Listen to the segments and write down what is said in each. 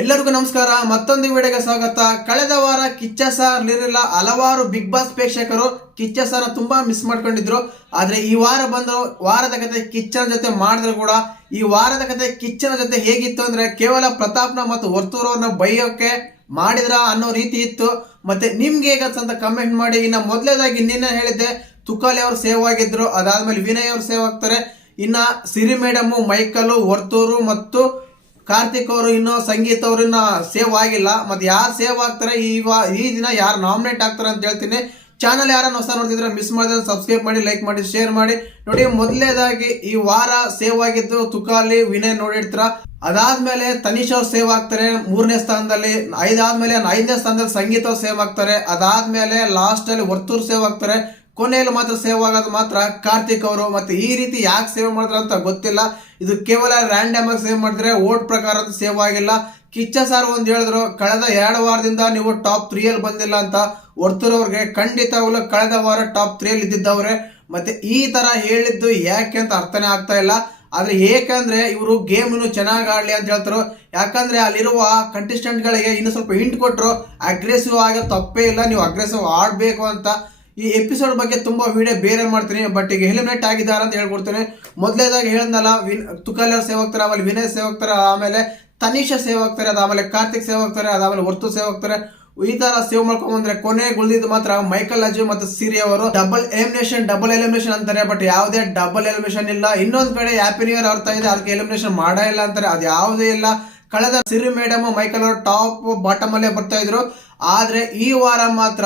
ಎಲ್ಲರಿಗೂ ನಮಸ್ಕಾರ. ಮತ್ತೊಂದು ವಿಡಿಯೋಗೆ ಸ್ವಾಗತ. ಕಳೆದ ವಾರ ಕಿಚ್ಚ ಸಾರ್ ಇರಲಿಲ್ಲ. ಹಲವಾರು ಬಿಗ್ ಬಾಸ್ ಪ್ರೇಕ್ಷಕರು ಕಿಚ್ಚ ಸಾರ್ ತುಂಬಾ ಮಿಸ್ ಮಾಡ್ಕೊಂಡಿದ್ರು. ಆದ್ರೆ ಈ ವಾರ ಬಂದು ವಾರದ ಕತೆ ಕಿಚ್ಚನ ಜೊತೆ ಮಾಡಿದ್ರು ಕೂಡ ಈ ವಾರದ ಕತೆ ಕಿಚ್ಚನ ಜೊತೆ ಹೇಗಿತ್ತು ಅಂದ್ರೆ ಕೇವಲ ಪ್ರತಾಪ್ನ ಮತ್ತು ವರ್ತೂರವ್ರನ್ನ ಬೈಯೋಕೆ ಮಾಡಿದ್ರ ಅನ್ನೋ ರೀತಿ ಇತ್ತು. ಮತ್ತೆ ನಿಮ್ಗೆ ಹೇಗಂತ ಕಮೆಂಟ್ ಮಾಡಿ. ಇನ್ನ ಮೊದಲೇದಾಗಿ ನಿನ್ನೆ ಹೇಳಿದ್ದೆ ತುಕಾಲಿ ಅವರು ಸೇವ್ ಆಗಿದ್ರು, ಅದಾದ್ಮೇಲೆ ವಿನಯ್ ಅವರು ಸೇವ್ ಆಗ್ತಾರೆ. ಇನ್ನ ಸಿರಿ ಮೇಡಮ್, ಮೈಕಲ್, ವರ್ತೂರು ಮತ್ತು ಕಾರ್ತಿಕ್ ಅವರು ಇನ್ನು ಸಂಗೀತ ಅವರು ಇನ್ನ ಸೇವ್ ಆಗಿಲ್ಲ. ಮತ್ತೆ ಯಾರು ಸೇವ್ ಆಗ್ತಾರೆ ಈ ದಿನ ಯಾರು ನಾಮಿನೇಟ್ ಆಗ್ತಾರೆ ಅಂತ ಹೇಳ್ತೀನಿ. ಚಾನಲ್ ಯಾರನ್ನ ಹೊಸ ನೋಡ್ತಿದ್ರೆ ಮಿಸ್ ಮಾಡಿದ್ರೆ ಸಬ್ಸ್ಕ್ರೈಬ್ ಮಾಡಿ, ಲೈಕ್ ಮಾಡಿ, ಶೇರ್ ಮಾಡಿ. ನೋಡಿ, ಮೊದಲನೇದಾಗಿ ಈ ವಾರ ಸೇವ್ ಆಗಿದ್ದು ತುಕಾಲಿ, ವಿನಯ್ ನೋಡಿರ್ತೀರ. ಅದಾದ್ಮೇಲೆ ತನಿಷ್ ಅವ್ರು ಸೇವ್ ಆಗ್ತಾರೆ 3ನೇ ಸ್ಥಾನದಲ್ಲಿ. ಐದಾದ್ಮೇಲೆ 5ನೇ ಸ್ಥಾನದಲ್ಲಿ ಸಂಗೀತ ಅವ್ರು ಸೇವ್ ಆಗ್ತಾರೆ. ಅದಾದ್ಮೇಲೆ ಲಾಸ್ಟ್ ಅಲ್ಲಿ ವರ್ತೂರ್ ಸೇವ್ ಆಗ್ತಾರೆ. ಕೊನೆಯಲ್ಲಿ ಮಾತ್ರ ಸೇವ್ ಆಗೋದು ಮಾತ್ರ ಕಾರ್ತಿಕ್ ಅವರು. ಮತ್ತೆ ಈ ರೀತಿ ಯಾಕೆ ಸೇವ್ ಮಾಡಿದ್ರು ಅಂತ ಗೊತ್ತಿಲ್ಲ. ಇದು ಕೇವಲ ರ್ಯಾಂಡಮ್ ಆಗಿ ಸೇವ್ ಮಾಡಿದ್ರೆ ಓಟ್ ಪ್ರಕಾರ ಸೇವ್ ಆಗಿಲ್ಲ. ಕಿಚ್ಚ ಸಾರ್ ಒಂದ್ ಹೇಳಿದ್ರು, ಕಳೆದ 2 ವಾರದಿಂದ ನೀವು ಟಾಪ್ 3 ಅಲ್ಲಿ ಬಂದಿಲ್ಲ ಅಂತ. ವರ್ತೂರ್ ಅವ್ರಿಗೆ ಖಂಡಿತವಾಗ್ಲೂ ಕಳೆದ ವಾರ ಟಾಪ್ 3 ಅಲ್ಲಿ ಇದ್ದಿದ್ದವ್ರೆ. ಮತ್ತೆ ಈ ತರ ಹೇಳಿದ್ದು ಯಾಕೆ ಅಂತ ಅರ್ಥನೇ ಆಗ್ತಾ ಇಲ್ಲ. ಆದ್ರೆ ಏಕೆಂದ್ರೆ ಇವರು ಗೇಮ್ ಇನ್ನು ಚೆನ್ನಾಗಿ ಆಡ್ಲಿ ಅಂತ ಹೇಳ್ತಾರೆ. ಯಾಕಂದ್ರೆ ಅಲ್ಲಿರುವ ಕಂಟೆಸ್ಟೆಂಟ್ ಗಳಿಗೆ ಇನ್ನು ಸ್ವಲ್ಪ ಹಿಂಟ್ ಕೊಟ್ರು. ಅಗ್ರೆಸಿವ್ ಆಗಿ ತಪ್ಪೇ ಇಲ್ಲ, ನೀವು ಅಗ್ರೆಸಿವ್ ಆಡ್ಬೇಕು ಅಂತ. ಈ ಎಪಿಸೋಡ್ ಬಗ್ಗೆ ತುಂಬಾ ವಿಡಿಯೋ ಬೇರೆ ಮಾಡ್ತೀನಿ, ಬಟ್ ಈಗ ಎಲಿಮಿನೇಟ್ ಆಗಿದ್ದಾರೆ ಅಂತ ಹೇಳ್ಕೊಡ್ತೀನಿ. ಮೊದಲೇದಾಗಿ ಹೇಳಿದ್ನಲ್ಲ, ತುಕಾಲಿ ಅವ್ರು ಸೇವ್ ಆಗ್ತಾರೆ, ಆಮೇಲೆ ವಿನಯ್ ಸೇವ್ ಆಗ್ತಾರೆ, ಆಮೇಲೆ ತನಿಷ ಸೇವ್ ಆಗ್ತಾರೆ, ಅದಾದ್ಮೇಲೆ ಕಾರ್ತಿಕ್ ಸೇವ್ ಆಗ್ತಾರೆ, ಅದಾದ್ಮೇಲೆ ವರ್ತೂರ್ ಸೇವ್ ಆಗ್ತಾರೆ. ಈ ತರ ಸೇವ್ ಮಾಡ್ಕೊಂಡ್ ಬಂದ್ರೆ ಕೊನೆಗೆ ಉಳಿದಿದ್ದು ಮಾತ್ರ ಮೈಕಲ್ ಅಜ್ಜು ಮತ್ತು ಸಿರಿ ಅವರು. ಡಬಲ್ ಎಲಿಮಿನೇಷನ್ ಅಂತಾರೆ, ಬಟ್ ಯಾವುದೇ ಡಬಲ್ ಎಲಿಮಿನೇಷನ್ ಇಲ್ಲ. ಇನ್ನೊಂದ್ ಕಡೆ ಹ್ಯಾಪಿ ನ್ಯೂ ಇಯರ್ ಆಗ್ತಾ ಇದೆ, ಅದಕ್ಕೆ ಎಲಿಮಿನೇಷನ್ ಮಾಡೇ ಇಲ್ಲ ಅಂತಾರೆ. ಅದು ಯಾವುದೇ ಇಲ್ಲ. ಕಳೆದ ಸಿರಿ ಮೇಡಮ್, ಮೈಕಲ್ ಅವರು ಟಾಪ್ ಬಾಟಮ್ ಅಲ್ಲೇ ಬರ್ತಾ ಇದ್ರು. ಆದ್ರೆ ಈ ವಾರ ಮಾತ್ರ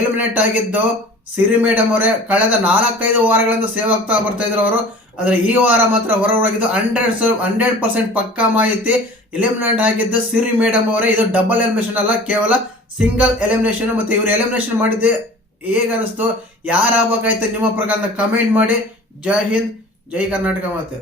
ಎಲಿಮಿನೇಟ್ ಆಗಿದ್ದು ಸಿರಿ ಮೇಡಮ್ ಅವರೇ. ಕಳೆದ 4-5 ವಾರಗಳಿಂದ ಸೇವ್ ಆಗ್ತಾ ಬರ್ತಾ ಇದ್ರು ಅವರು. ಆದ್ರೆ ಈ ವಾರ ಮಾತ್ರ ಹೊರಗಿದ್ದು 100% ಪಕ್ಕಾ ಮಾಹಿತಿ. ಎಲಿಮಿನೇಟ್ ಆಗಿದ್ದು ಸಿರಿ ಮೇಡಮ್ ಅವರೇ. ಇದು ಡಬಲ್ ಎಲಿಮಿನೇಷನ್ ಅಲ್ಲ, ಕೇವಲ ಸಿಂಗಲ್ ಎಲಿಮಿನೇಷನ್. ಮತ್ತೆ ಇವರು ಎಲಿಮಿನೇಷನ್ ಮಾಡಿದ್ದೆ ಹೇಗೆ ಅನಿಸ್ತು, ಯಾರು ಆಗ್ಬೇಕಾಯ್ತು ನಿಮ್ಮ ಪ್ರಕಾರ ಕಮೆಂಟ್ ಮಾಡಿ. ಜೈ ಹಿಂದ್, ಜೈ ಕರ್ನಾಟಕ. ಮತ್ತೆ